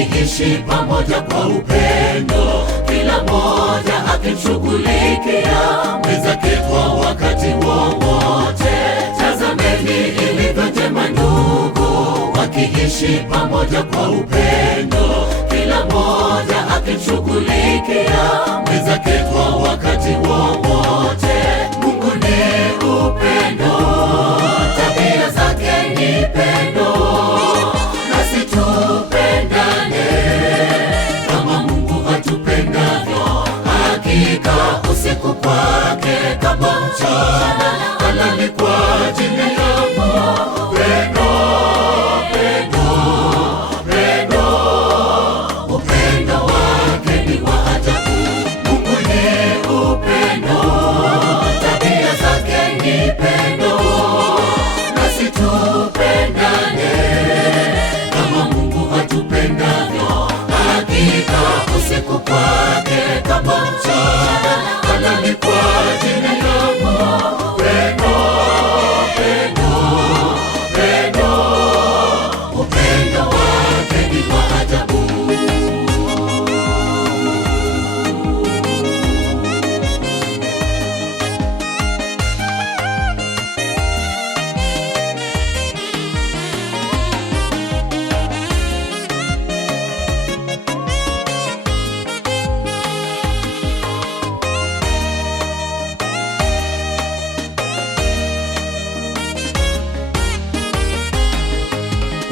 wakiishi pamoja kwa upendo, kila mmoja akimshughulikia mwenzake kwa wakati wowote. Tazameni ilivyo njema ndugu, wakiishi pamoja kwa upendo, kila mmoja akimshughulikia mwenzake kwa wakati wowote. Mungu ni upendo, tabia zake ni pendo, nasi tupendane kama Mungu atupendavyo. Hakika usiku kwake kama mchana, halali kwa ajili yangu. Pendo, pendo, pendo, upendo wake ni wa ajabu. Mungu ni upendo, tabia zake ni pendo, nasi tupendane kama Mungu atupendavyo. Hakika usiku kwake kama mchana, halali kwa ajili yangu. Pendo, pendo, pendo, upendo wake ni wa ajabu.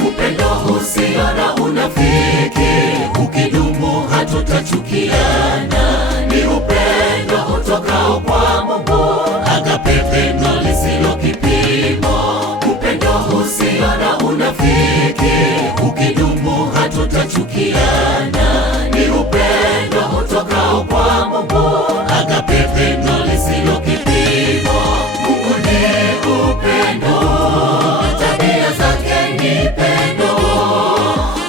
Upendo usio na unafiki, ukidumu hatutachukiana. Ni upendo utokao kwa Mungu, agape, pendo lisilo kipimo. Upendo usio na unafiki, ukidumu hatutachukiana. Ni upendo utokao kwa Mungu, agape, pendo lisilo kipimo. Mungu ni upendo, tabia zake ni pendo,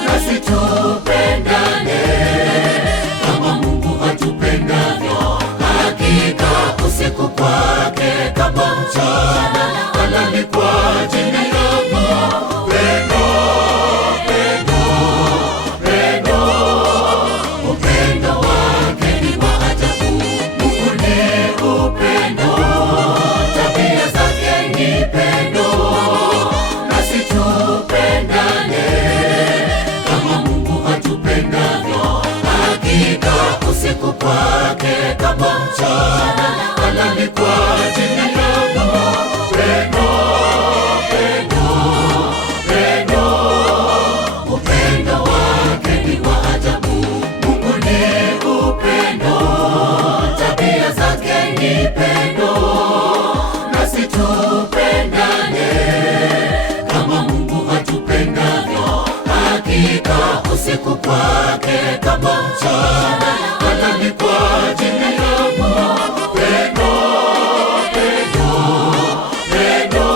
nasi tupendane kama Mungu atupendavyo. Hakika usiku kwake kama mchana, halali kwa ajili yangu. Pendo, pendo, pendo, upendo wake ni wa ajabu. Mungu ni upendo, tabia zake ni pendo, nasi tupendane kama Mungu atupendavyo. Hakika usiku kwake kama mchana, halali kwa ajili yangu. Pendo, pendo, pendo, upendo wake ni wa ajabu. Mungu ni upendo, tabia zake ni pendo, nasi tupendane kama Mungu atupendavyo. Hakika usiku kwake kama mchana, halali kwa ajili yangu. Pendo, pendo, pendo,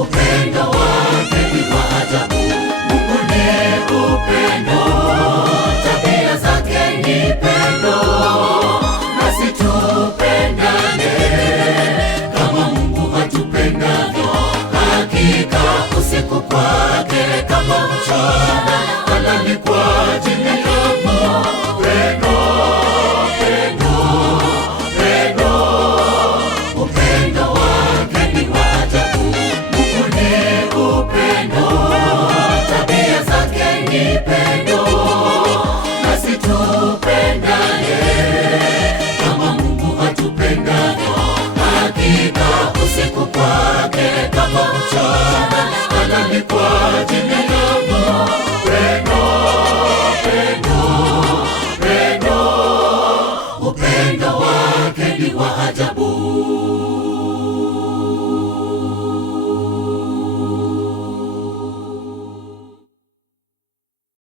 upendo wake ni wa ajabu. Mungu ni upendo, tabia zake ni pendo, nasi tupendane kama Mungu atupendavyo. Hakika usiku kwake kama mchana, halali kwa ajili yangu. Pendo, pendo, pendo, upendo wake ni wa ajabu. Mungu ni upendo, tabia zake ni pendo,